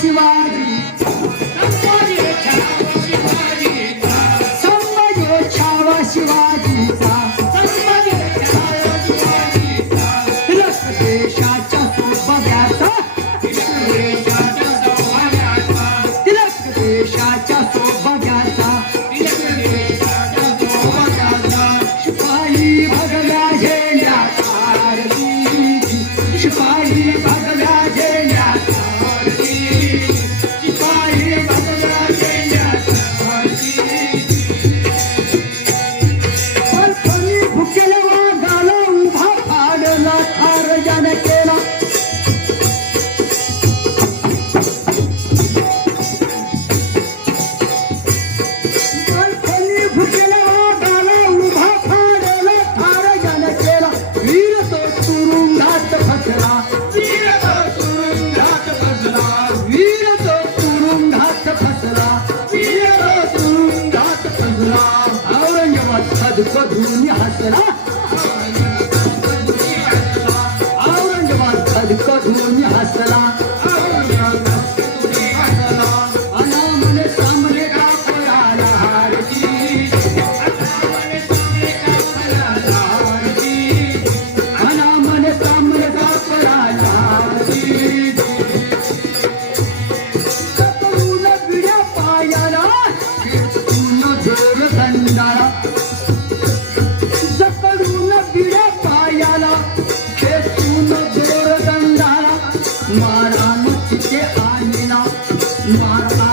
Спасибо! મારા મત છે આ લીલા મારા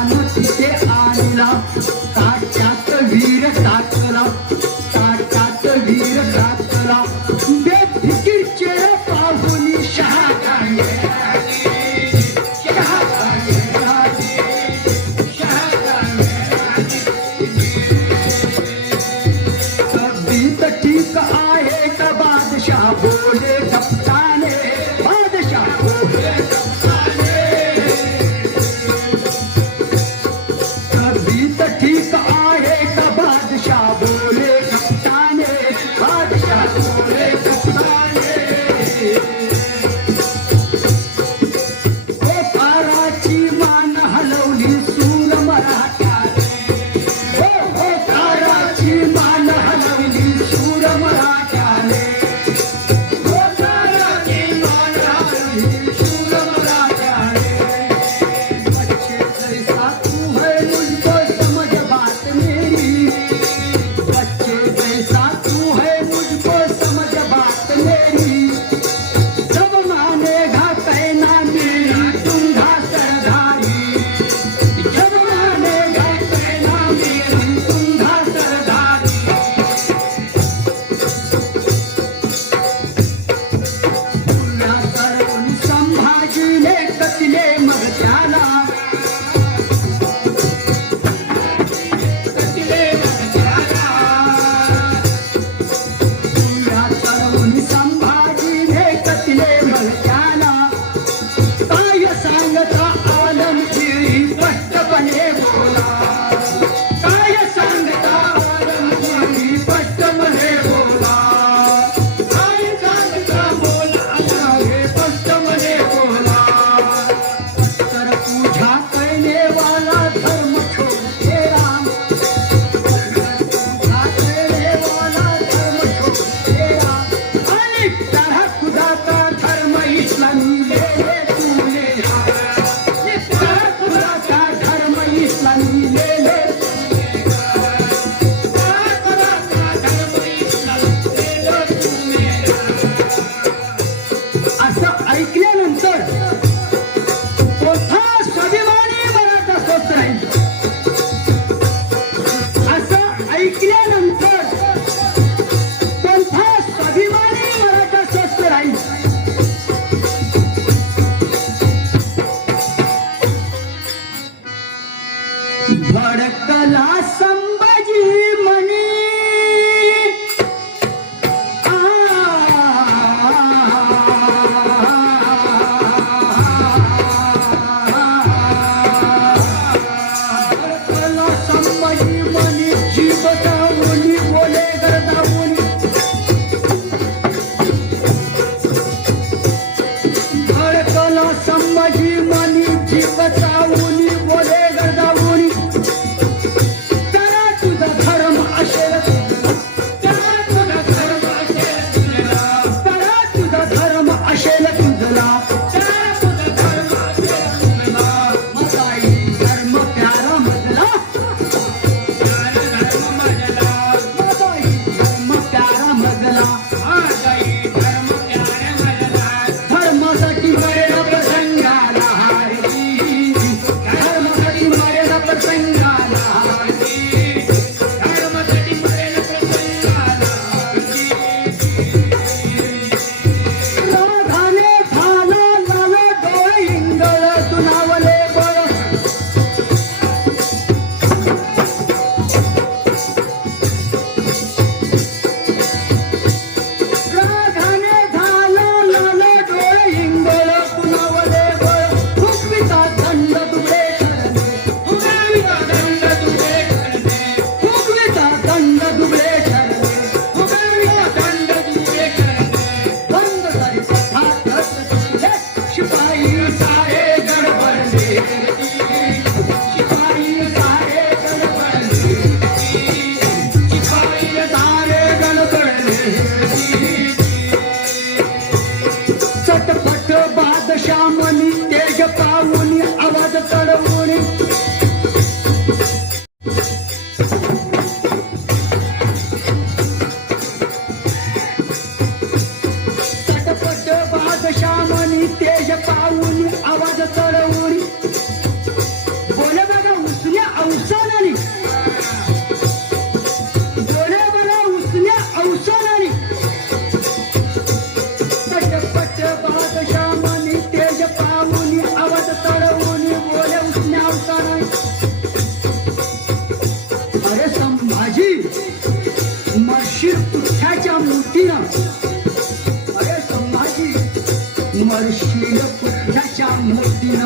ಭಕ್ತಿನ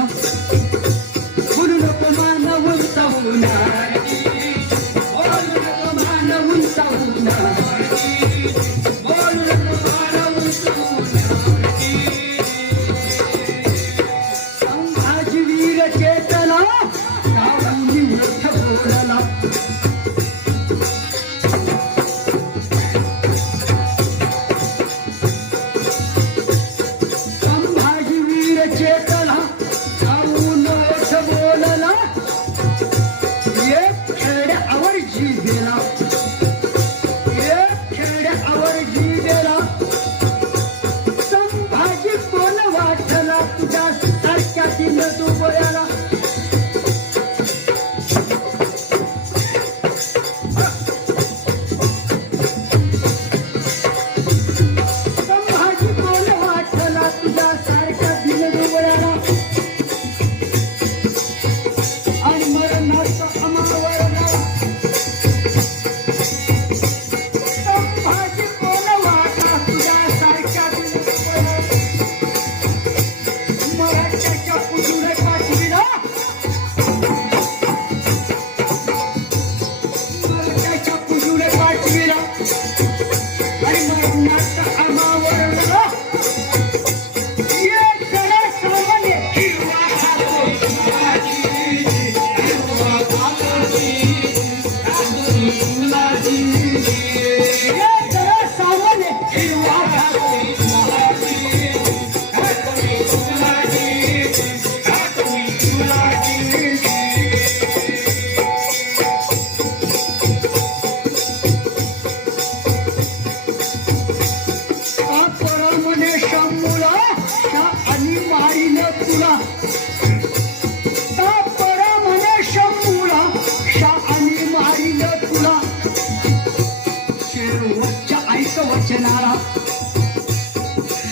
वचनाला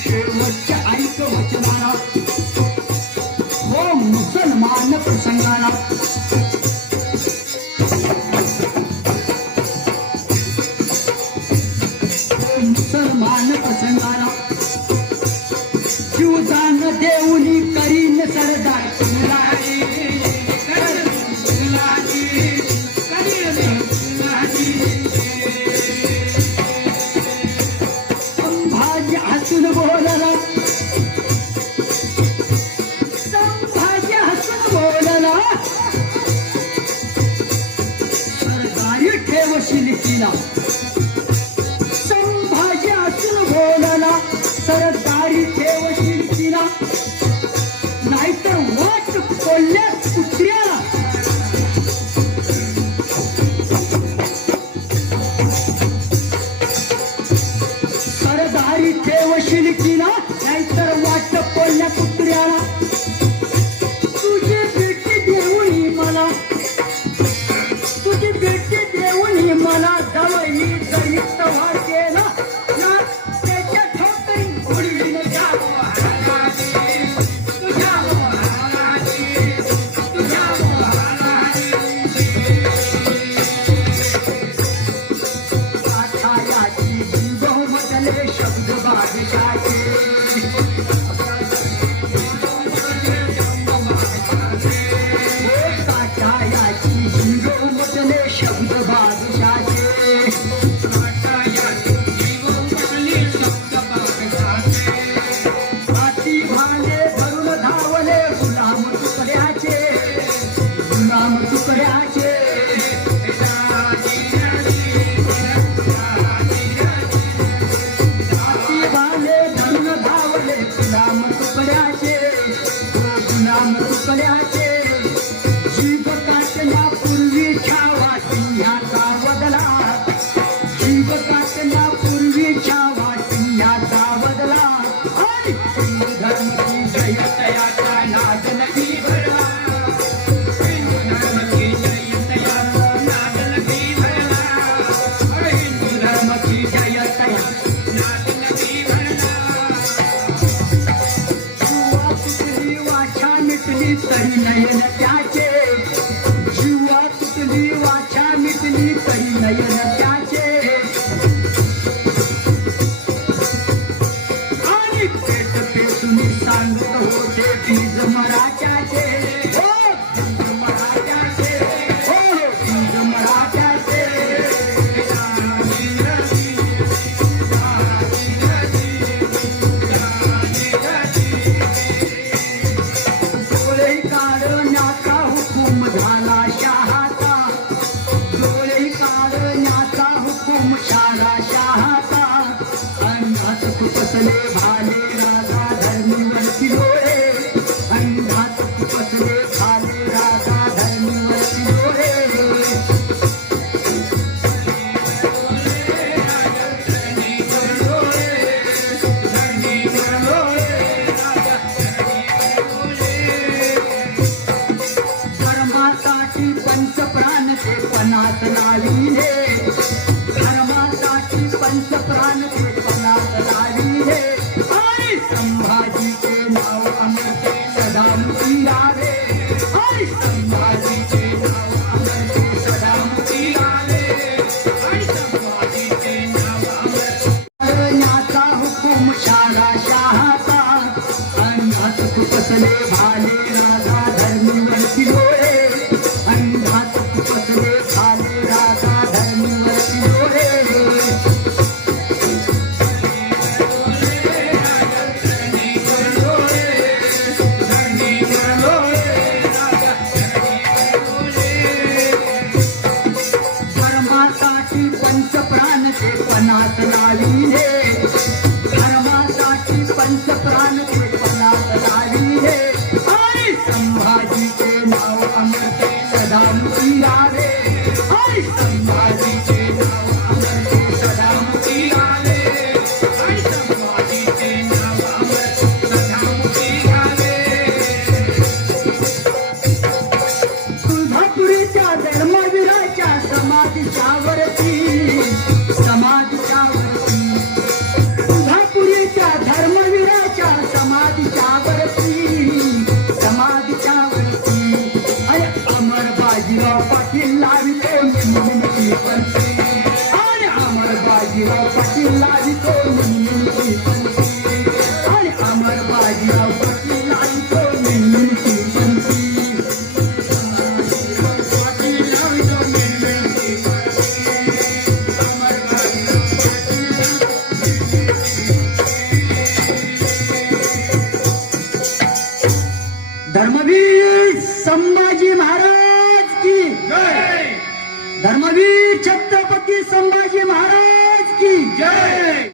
शेवटच्या ऐक वचनाला हो मुसलमान प्रसंगाला. Thank you.